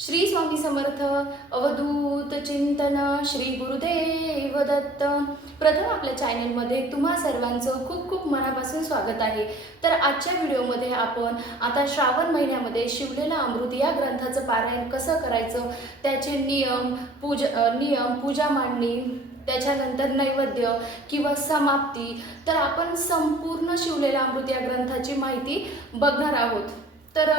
श्री स्वामी समर्थ अवधूत चिंतन श्री गुरुदेव दत्त. प्रथम आपल्या चॅनेलमध्ये तुम्हा सर्वांचं खूप खूप मनापासून स्वागत आहे. तर आजच्या व्हिडिओमध्ये आपण आता श्रावण महिन्यामध्ये शिवलेला अमृत या ग्रंथाचं पारायण कसं करायचं त्याचे नियम पूज नियम पूजा मांडणी त्याच्यानंतर नैवेद्य किंवा समाप्ती तर आपण संपूर्ण शिवलेला अमृत या ग्रंथाची माहिती बघणार आहोत. तर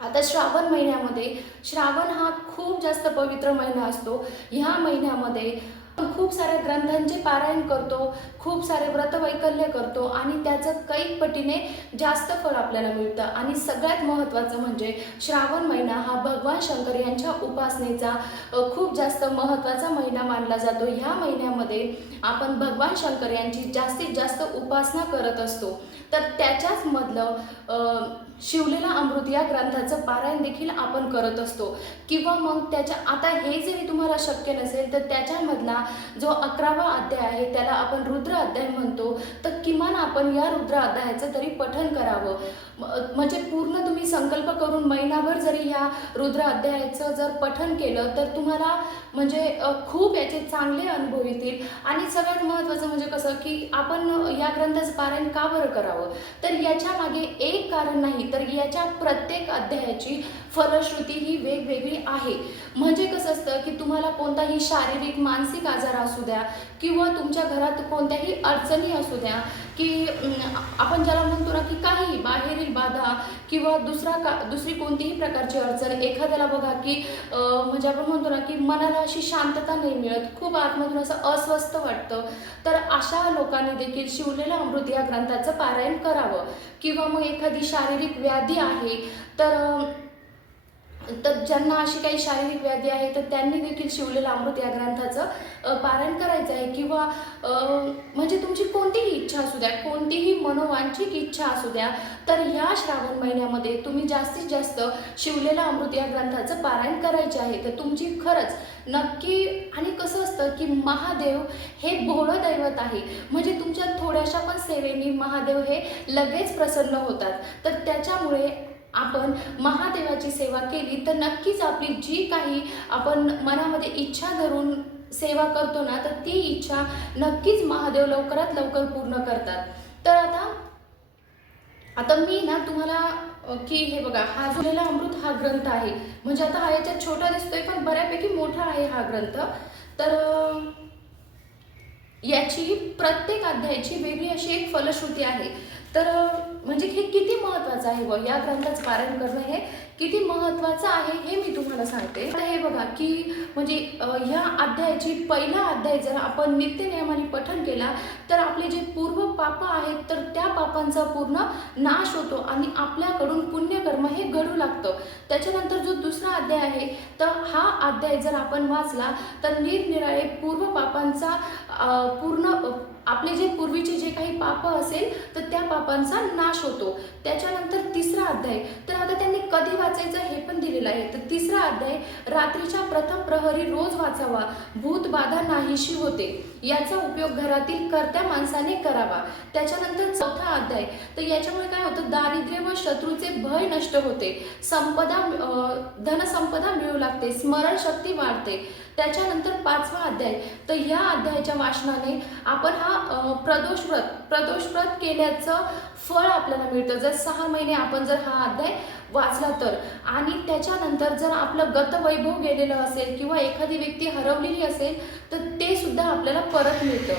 आता श्रावण महिन्यामध्ये श्रावण हा खूप जास्त पवित्र महिना असतो. ह्या महिन्यामध्ये खूप साऱ्या ग्रंथांचे पारायण करतो खूप सारे व्रतवैकल्य करतो आणि त्याचं कैक पटीने जास्त फळ आपल्याला मिळतं. आणि सगळ्यात महत्त्वाचं म्हणजे श्रावण महिना हा भगवान शंकर यांच्या उपासनेचा खूप जास्त महत्त्वाचा महिना मानला जातो. ह्या महिन्यामध्ये आपण भगवान शंकर यांची जास्तीत जास्त उपासना करत असतो. तर त्याच्याच मधलं शिवलेला अमृत या ग्रंथाचं पारायण देखील आपण करत असतो. किंवा मग त्याच्या आता हे जरी तुम्हाला शक्य नसेल तर त्याच्यामधला जो अकरावा अध्याय आहे त्याला आपण रुद्र अध्याय म्हणतो तर किमान आपण या रुद्र अध्यायाचं तरी पठन करावं. म्हणजे पूर्ण तुम्ही संकल्प करून महिनाभर जरी या रुद्र अध्यायाचं जर पठन केलं तर तुम्हाला म्हणजे खूप याचे चांगले अनुभव येतील. आणि सगळ्यात महत्त्वाचं म्हणजे कसं की आपण या ग्रंथाचं पारायण का बरं करावं? तर याच्या मागे एक कारण नाही तर याच्या प्रत्येक अध्यायाची फलश्रुती ही वेगवेगळी आहे. म्हणजे कसं असतं की तुम्हाला कोणताही शारीरिक मानसिक आजार असू द्या किंवा तुमच्या घरात कोणत्याही अडचणी असू द्या की आपण ज्याला म्हणतो ना की काही बाहेरील बाधा किंवा दुसरा का दुसरी कोणतीही प्रकारची अडचण एखाद्याला बघा की म्हणजे आपण म्हणतो ना की मनाला अशी शांतता नाही मिळत खूप आतमधून असं अस्वस्थ वाटतं. तर अशा लोकांनी देखील शिवलेलं अमृत या ग्रंथाचं पारायण करावं. किंवा मग एखादी शारीरिक व्याधी आहे तर तर ज्यांना अशी काही शारीरिक व्याधी आहे तर त्यांनी देखील शिवलेलं अमृत या ग्रंथाचं पारायण करायचं आहे. किंवा म्हणजे तुमची कोणतीही इच्छा असू द्या कोणतीही मनोवांछिक इच्छा असू द्या तर ह्या श्रावण महिन्यामध्ये तुम्ही जास्तीत जास्त शिवलेलं अमृत या ग्रंथाचं पारायण करायचे आहे. तर तुमची खरंच नक्की आणि कसं असतं की महादेव हे भोळं दैवत आहे. म्हणजे तुमच्या थोड्याशा पण सेवेनी महादेव हे लगेच प्रसन्न होतात. तर त्याच्यामुळे आपण महादेवाची सेवा केली तर नक्कीच आपली जी काही आपण मनामध्ये इच्छा धरून सेवा करतो ना तर ती इच्छा नक्कीच महादेव लवकरात लवकर पूर्ण करतात. तर आता आता मी ना तुम्हाला की हे बघा हा जुलेला अमृत हा ग्रंथ आहे. म्हणजे आता हा याच्यात छोटा दिसतोय पण बऱ्यापैकी मोठा आहे हा ग्रंथ. तर याची प्रत्येक अध्यायाची वेगळी अशी एक फलश्रुती आहे. तर म्हणजे हे किती महत्त्वाचं आहे व या ग्रंथाचं पारायण करणं हे किती महत्त्वाचं आहे हे मी तुम्हाला सांगते. आता हे बघा की म्हणजे ह्या अध्यायाची पहिला अध्याय जर आपण नित्यनियमाने पठन केला तर आपले जे पूर्व पाप आहेत तर त्या पापांचा पूर्ण नाश होतो आणि आपल्याकडून पुण्यकर्म हे घडू लागतं. त्याच्यानंतर जो दुसरा अध्याय आहे तर हा अध्याय जर आपण वाचला तर निरनिराळे पूर्व पापांचा पूर्ण आपले जे पूर्वीचे जे काही पाप असेल तर त्या पापांचा नाश होतो. त्याच्यानंतर तिसरा अध्याय. तर आता त्यांनी कधी वाचायचं हे पण दिलेलं आहे. तर तिसरा अध्याय रात्रीच्या प्रथम प्रहरी रोज वाचावा. भूत बाधा नाहीशी होते. याचा उपयोग घरातील कर्त्या माणसाने करावा. त्याच्यानंतर चौथा अध्याय. तर याच्यामुळे काय होतं? दारिद्र्य व शत्रूचे भय नष्ट होते. संपदा धनसंपदा मिळू लागते. स्मरणशक्ती वाढते. त्याच्यानंतर पाचवा अध्याय. तर ह्या अध्यायाच्या वाचनाने आपण हा अं, प्रदोष व्रत प्रदोष व्रत केल्याचं फळ आपल्याला मिळतं. जर सहा महिने आपण जर हा अध्याय वाचला तर. आणि त्याच्यानंतर जर आपलं गतवैभव गेलेलं असेल किंवा एखादी व्यक्ती हरवलेली असेल तर ते सुद्धा आपल्याला परत मिळतं.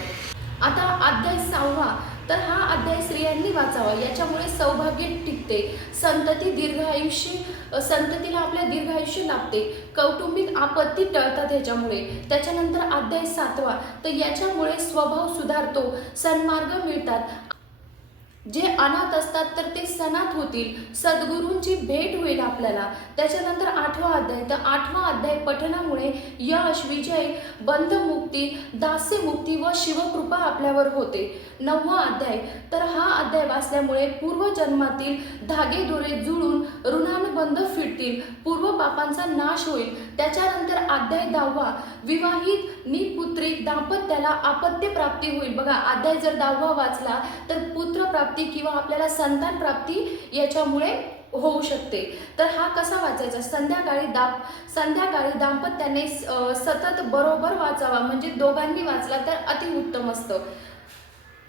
आता अध्याय सहावा. तर हा अध्याय स्त्रियांनी वाचावा. याच्यामुळे सौभाग्य टिकते. संतती दीर्घायुष्य संततीला आपल्या दीर्घायुष्य लाभते. कौटुंबिक आपत्ती टळतात ह्याच्यामुळे. त्याच्यानंतर अध्याय सातवा. तर याच्यामुळे स्वभाव सुधारतो सन्मार्ग मिळतात. जे अनाथ असतात तर ते सनाथ होतील. सद्गुरूंची भेट होईल आपल्याला. त्याच्यानंतर आठवा अध्याय. तर आठवा अध्याय पठनामुळे यश विजय बंधमुक्ती दास्यमुक्ती व शिवकृपा आपल्यावर होते. नववा अध्याय. तर हा अध्याय वाचल्यामुळे पूर्वजन्मातील धागे दोरे जुळून ऋणानुबंध फिटतील पूर्व पापांचा नाश होईल. त्याच्यानंतर अध्याय दहावा. विवाहित निपुत्रिक दाम्पत्याला आपत्य प्राप्ती होईल. बघा अध्याय जर दहावा वाचला तर पुत्र प्राप्ती किंवा आपल्याला संतान प्राप्ती याच्यामुळे होऊ शकते. तर हा कसा वाचायचा? संध्याकाळी दाप संध्याकाळी दाम्पत्याने सतत बरोबर वाचावा. म्हणजे दोघांनी वाचला तर अतिउत्तम असतं.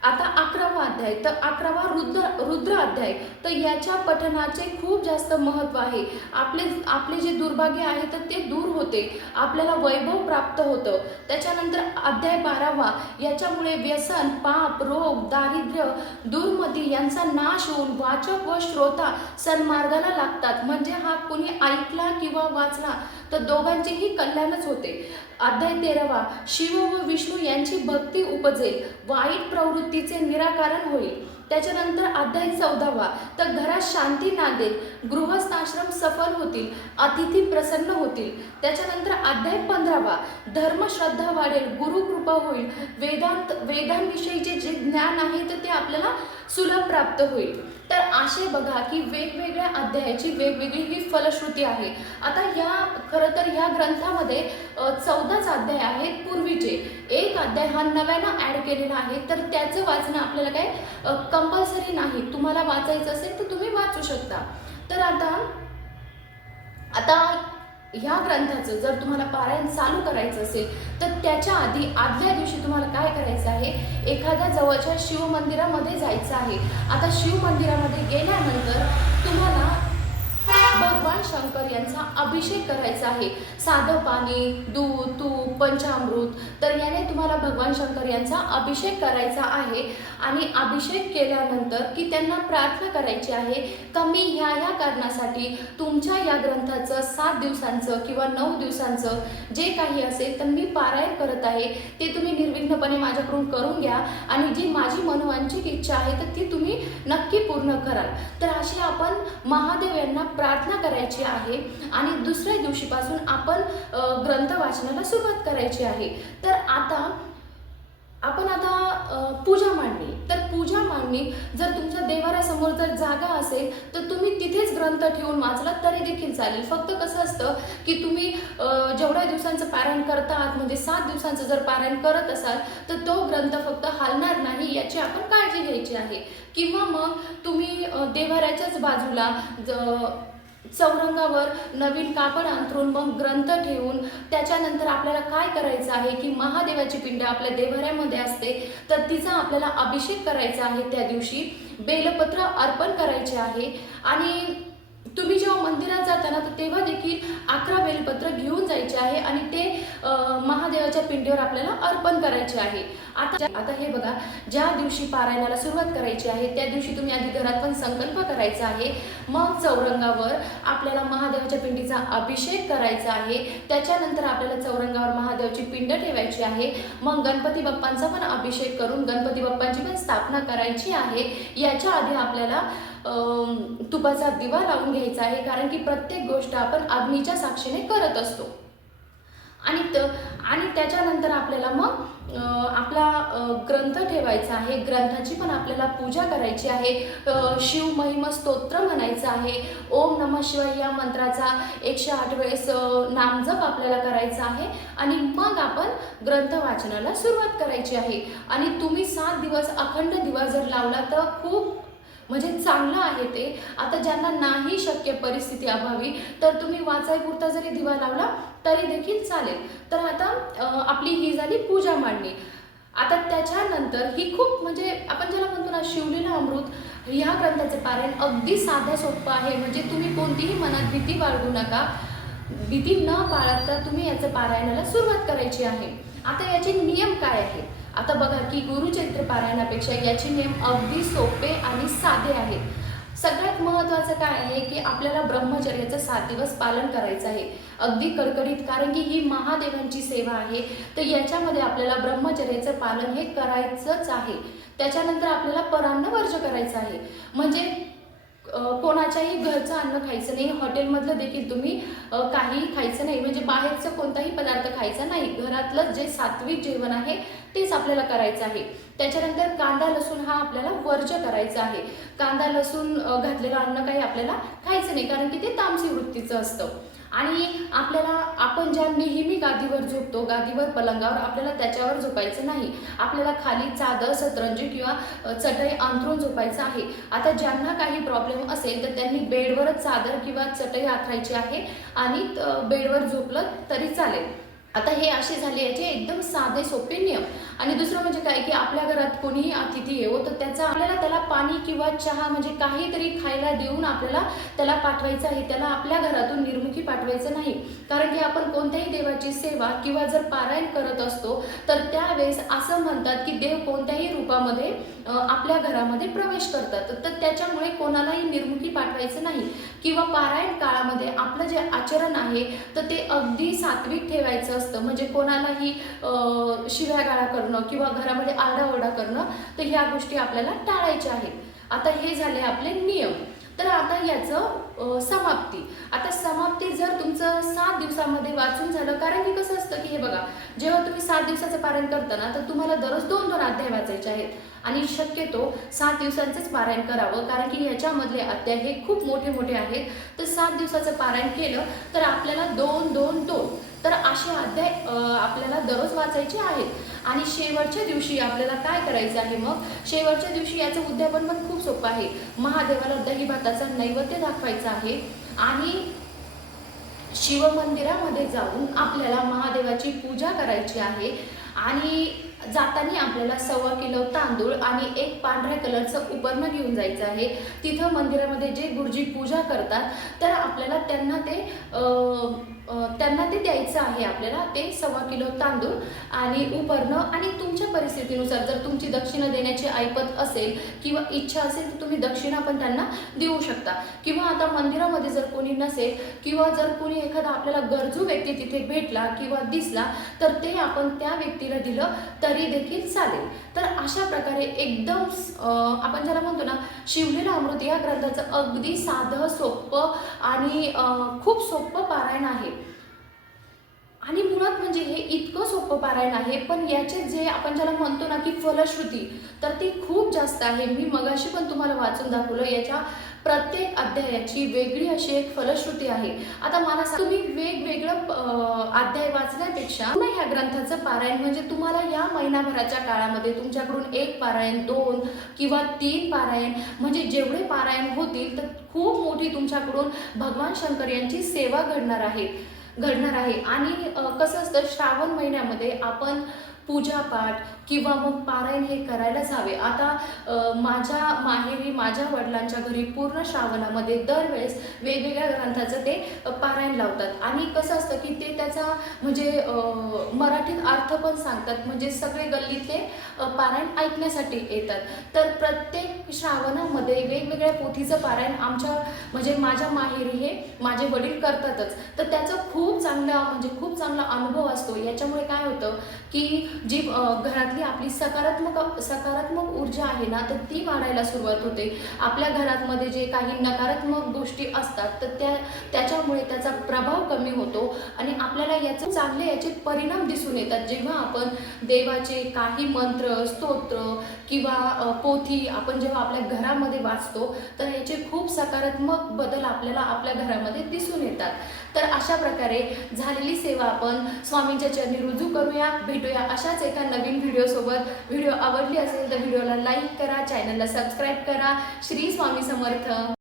आता अकरावा अध्याय तर अकरावा रुद्र रुद्र अध्याय तर याच्या पठणाचे खूप जास्त महत्त्व आहे. आपले आपले जे दुर्भाग्य आहे तर ते दूर होते. आपल्याला वैभव प्राप्त होतं. त्याच्यानंतर अध्याय बारावा याच्यामुळे व्यसन पाप रोग दारिद्र्य दुर्मती यांचा नाश होऊन वाचक व श्रोता सन्मार्गाला लागतात. म्हणजे हा कुणी ऐकला किंवा वाचला तर दोघांचेही कल्याणच होते. अध्याय तेरावा शिव व विष्णू यांची भक्ती उपजेल. वाईट प्रवृत्तीचे निराकरण होईल. त्याच्यानंतर अध्याय चौदावा. तर घरात शांती नांदेल गृहस्थाश्रम सफल होतील अतिथी प्रसन्न होतील. त्याच्यानंतर अध्याय पंधरावा. धर्मश्रद्धा वाढेल गुरुकृपा होईल. वेदांत वेदांविषयीचे जे ज्ञान आहे तर ते आपल्याला सुलभ प्राप्त होईल. तर असे बघा की वेगवेगळ्या अध्यायाची वेगवेगळी ही फलश्रुती आहे. आता या खरं तर ह्या ग्रंथामध्ये चौदाच अध्याय आहेत पूर्वीचे. एक अध्याय हा नव्यानं ॲड केलेला आहे. तर त्याचं वाचणं आपल्याला काय? कंपल्सरी नाही तुम्हाला वाचायचं असेल तर तुम्ही वाचू शकता. तर आता आता ह्या ग्रंथाचं जर तुम्हाला पारायण चालू करायचं असेल तर त्याच्या आधी आदल्या दिवशी तुम्हाला काय करायचं आहे? एखाद्या जवळच्या शिवमंदिरामध्ये जायचं आहे. आता शिव मंदिरामध्ये गेल्यानंतर तुम्हाला भगवान शंकर यांचा अभिषेक करायचा आहे. साधं पाणी दूध तूप पंचामृत तर याने तुम्हाला भगवान शंकर यांचा अभिषेक करायचा आहे. आणि अभिषेक केल्यानंतर की त्यांना प्रार्थना करायची आहे का मी ह्या ह्या कारणासाठी तुमच्या या ग्रंथाचं सात दिवसांचं किंवा नऊ दिवसांचं जे काही असेल तर मी पारायण करत आहे. ते तुम्ही निर्विघ्नपणे माझ्याकडून करून घ्या. आणि जी माझी मनोवांचिक इच्छा आहे तर ती तुम्ही नक्की पूर्ण कराल. तर अशी आपण महादेव यांना प्रार्थना करायची आहे आणि दुसऱ्या दिवशीपासून आपण ग्रंथ वाचनाला सुरुवात करायची आहे. तर आता आपण आता पूजा मांडणी तर पूजा मांडणी जर तुमच्या देवाऱ्यासमोर जर जागा असेल तर तुम्ही तिथेच ग्रंथ ठेवून वाचला तरी देखील चालेल. फक्त कसं असतं की तुम्ही जेवढ्या दिवसांचं पारायण करता आहात म्हणजे सात दिवसांचं जर पारायण करत असाल तर तो ग्रंथ फक्त हालणार नाही याची आपण काळजी घ्यायची आहे. किंवा मग तुम्ही देवाऱ्याच्याच बाजूला ज- चौरंगावर नवीन कापड अंथरून मग ग्रंथ ठेवून त्याच्यानंतर आपल्याला काय करायचं आहे की महादेवाची पिंड आपल्या देवाऱ्यामध्ये असते तर तिचा आपल्याला अभिषेक करायचा आहे त्या दिवशी बेलपत्र अर्पण करायचे आहे. आणि तुम्ही जेव्हा मंदिरात जाता ना तर तेव्हा देखील अकरा बेलपत्र घेऊन जायचे आहे आणि ते महादेवाच्या पिंडीवर आपल्याला अर्पण करायचे आहे. आता आता हे बघा ज्या दिवशी पारायणाला सुरुवात करायची आहे त्या दिवशी तुम्ही आधी घरात पण संकल्प करायचा आहे. मग चौरंगावर आपल्याला महादेवाच्या पिंडीचा अभिषेक करायचा आहे. त्याच्यानंतर आपल्याला चौरंगावर महादेवाची पिंड ठेवायची आहे. मग गणपती बाप्पांचा पण अभिषेक करून गणपती बाप्पांची पण स्थापना करायची आहे. याच्या आधी आपल्याला तुपाचा दिवा लावून घ्यायचा आहे. कारण की प्रत्येक गोष्ट आपण अग्नीच्या साक्षीने करत असतो. आणि त आणि त्याच्यानंतर आपल्याला मग आपला ग्रंथ ठेवायचा आहे. ग्रंथाची पण आपल्याला पूजा करायची आहे. शिव महिमा स्तोत्र म्हणायचं आहे. ओम नम शिवाय या मंत्राचा एकशे आठ वेळेस नामजप आपल्याला करायचा आहे. आणि मग आपण ग्रंथ वाचनाला सुरुवात करायची आहे. आणि तुम्ही सात दिवस अखंड दिवा जर लावला तर खूप म्हणजे चांगलं आहे ते. आता ज्यांना नाही शक्य परिस्थिती अभावी तर तुम्ही वाचायपुरता जरी दिवा लावला तरी देखील चालेल. तर आता आपली ही झाली पूजा मांडणी. आता त्याच्यानंतर ही खूप म्हणजे आपण ज्याला म्हणतो ना शिवलीला अमृत ह्या ग्रंथाचं पारायण अगदी साधं सोपं आहे. म्हणजे तुम्ही कोणतीही मनात भीती बाळगू नका. भीती न बाळगता तुम्ही याचं पारायणाला सुरुवात करायची आहे. आता याचे नियम काय आहेत? आता बघा की गुरुचरित्र पारायणापेक्षा याचे नियम अगदी सोपे आणि साधे आहेत सगळ्यात महत्त्वाचं काय आहे की आपल्याला ब्रह्मचर्याचं सात दिवस पालन करायचं आहे. अगदी कडकडीत कारण की ही महादेवांची सेवा आहे तर याच्यामध्ये आपल्याला ब्रह्मचर्याचं पालन हे करायचंच आहे. त्याच्यानंतर आपल्याला परान्न वर्ज करायचं आहे. म्हणजे कोणाच्याही घरचं अन्न खायचं नाही. हॉटेलमधलं देखील तुम्ही काही खायचं नाही. म्हणजे बाहेरचं कोणताही पदार्थ खायचा नाही. घरातलं जे सात्विक जेवण आहे तेच आपल्याला करायचं आहे. त्याच्यानंतर कांदा लसूण हा आपल्याला वर्ज करायचा आहे. कांदा लसूण घातलेलं अन्न काही आपल्याला खायचं नाही. कारण की ते तामसी वृत्तीचं असतं. आणि आपल्याला आपण ज्या नेहमी गादीवर झोपतो गादीवर पलंगावर आपल्याला त्याच्यावर झोपायचं नाही. आपल्याला खाली चादर सतरंजी किंवा चटई अंथरून झोपायचं आहे. आता ज्यांना काही प्रॉब्लेम असेल तर त्यांनी बेडवरच चादर किंवा चटई आथरायची आहे आणि बेडवर झोपलं तरी चालेल. आता हे असे झाले याचे एकदम साधे सोपे नियम. आणि दुसरं म्हणजे काय की आपल्या घरात कोणीही अतिथी येवो तर त्याचा आपल्याला त्याला पाणी किंवा चहा म्हणजे काहीतरी खायला देऊन आपल्याला त्याला पाठवायचं आहे. त्याला आपल्या घरातून निर्मुखी पाठवायचं नाही. कारण की आपण कोणत्याही देवाची सेवा किंवा जर पारायण करत असतो तर त्यावेळेस असं म्हणतात की देव कोणत्याही रूपामध्ये आपल्या घरामध्ये प्रवेश करतात. तर त्याच्यामुळे कोणालाही निर्मुखी पाठवायचं नाही. किंवा पारायण काळामध्ये आपलं जे आचरण आहे तर ते अगदी सात्विक ठेवायचं असतं. म्हणजे कोणालाही शिव्या शिव्यागाळा करणं किंवा घरामध्ये आरडाओरडा करणं तर ह्या गोष्टी आपल्याला टाळायच्या आहेत. आता हे झाले आपले नियम. तर आता याचं समाप्ती. आता समाप्ती जर तुमचं सात दिवसामध्ये वाचून झालं कारण की कसं असतं की हे बघा जेव्हा तुम्ही सात दिवसाचं पारायण करता ना तर तुम्हाला दररोज दोन दोन अध्याय वाचायचे आहेत. आणि शक्यतो सात दिवसांचंच पारायण करावं कारण की याच्यामधले अध्याय हे खूप मोठे मोठे आहेत. तर सात दिवसाचं पारायण केलं तर आपल्याला दोन दोन दोन तर असे अध्याय आपल्याला दररोज वाचायचे आहेत. आणि शेवटच्या दिवशी आपल्याला काय करायचं आहे मग? शेवटच्या दिवशी याचं उद्यापन पण खूप सोपं आहे. महादेवाला दही भाताचा नैवेद्य दाखवायचा आहे आणि शिवमंदिरामध्ये जाऊन आपल्याला महादेवाची पूजा करायची आहे आणि जाताना आपल्याला सव्वा किलो तांदूळ आणि एक पांढऱ्या कलरचं उपर्ण घेऊन जायचं आहे. तिथं मंदिरामध्ये जे गुरुजी पूजा करतात तर आपल्याला त्यांना ते त्यांना ते द्यायचं आहे आपल्याला ते सव्वा किलो तांदूळ आणि उभरणं आणि तुमच्या परिस्थितीनुसार जर तुमची दक्षिणा देण्याची ऐपत असेल किंवा इच्छा असेल तर तुम्ही दक्षिणा पण त्यांना देऊ शकता. किंवा आता मंदिरामध्ये जर कोणी नसेल किंवा जर कोणी एखादा आपल्याला गरजू व्यक्ती तिथे भेटला किंवा दिसला तर ते आपण त्या व्यक्तीला दिलं तरी देखील चालेल. तर अशा प्रकारे एकदम आपण ज्याला म्हणतो ना शिवलेला अमृत या ग्रंथाचं अगदी साधं सोपं आणि खूप सोपं पारायण आहे. आणि मुळात म्हणजे हे इतकं सोपं पारायण आहे पण याचे जे आपण ज्याला म्हणतो ना की फलश्रुती तर ती खूप जास्त आहे. मी मगाशी पण तुम्हाला वाचून दाखवलं याच्या प्रत्येक अध्यायाची वेगळी अशी एक फलश्रुती आहे. आता मला तुम्ही वेगवेगळं अध्याय वाचण्यापेक्षा पुन्हा ह्या ग्रंथाचं पारायण म्हणजे तुम्हाला या महिनाभराच्या काळामध्ये तुमच्याकडून एक पारायण दोन किंवा तीन पारायण म्हणजे जेवढे पारायण होतील तर खूप मोठी तुमच्याकडून भगवान शंकर यांची सेवा घडणार आहे. घडणार आहे. आणि कसं असतं श्रावण महिन्यामध्ये आपण पूजापाठ किंवा मग पारायण हे करायलाच हवे. आता माझ्या माहेरी माझ्या वडिलांच्या घरी पूर्ण श्रावणामध्ये दरवेळेस वेगवेगळ्या ग्रंथाचं ते पारायण लावतात. आणि कसं असतं की ते त्याचा म्हणजे मराठीत अर्थ पण सांगतात. म्हणजे सगळे गल्लीतले पारायण ऐकण्यासाठी येतात. तर प्रत्येक श्रावणामध्ये वेगवेगळ्या पोथीचं पारायण आमच्या म्हणजे माझ्या माहेरी हे माझे वडील करतातच. तर त्याचा खूप चांगला म्हणजे खूप चांगला अनुभव असतो. याच्यामुळे काय होतं की जी घरातली आपली सकारात्मक सकारात्मक ऊर्जा आहे ना तर ती वाढायला सुरुवात होते. आपल्या घरातमध्ये जे काही नकारात्मक गोष्टी असतात तर त्या त्याच्यामुळे त्याचा प्रभाव कमी होतो आणि आपल्याला याचे चांगले याचे परिणाम दिसून येतात. जेव्हा आपण देवाचे काही मंत्र स्तोत्र किंवा पोथी आपण जेव्हा आपल्या घरामध्ये वाचतो तर याचे खूप सकारात्मक बदल आपल्याला आपल्या घरामध्ये दिसून येतात. तर अशा प्रकारे झालेली सेवा आपण स्वामींच्या चरणी रुजू करूया भेटूया अशाच एका नवीन व्हिडिओसोबत. व्हिडिओ आवडली असेल तर व्हिडिओला लाईक करा चॅनलला सबस्क्राईब करा. श्री स्वामी समर्थ.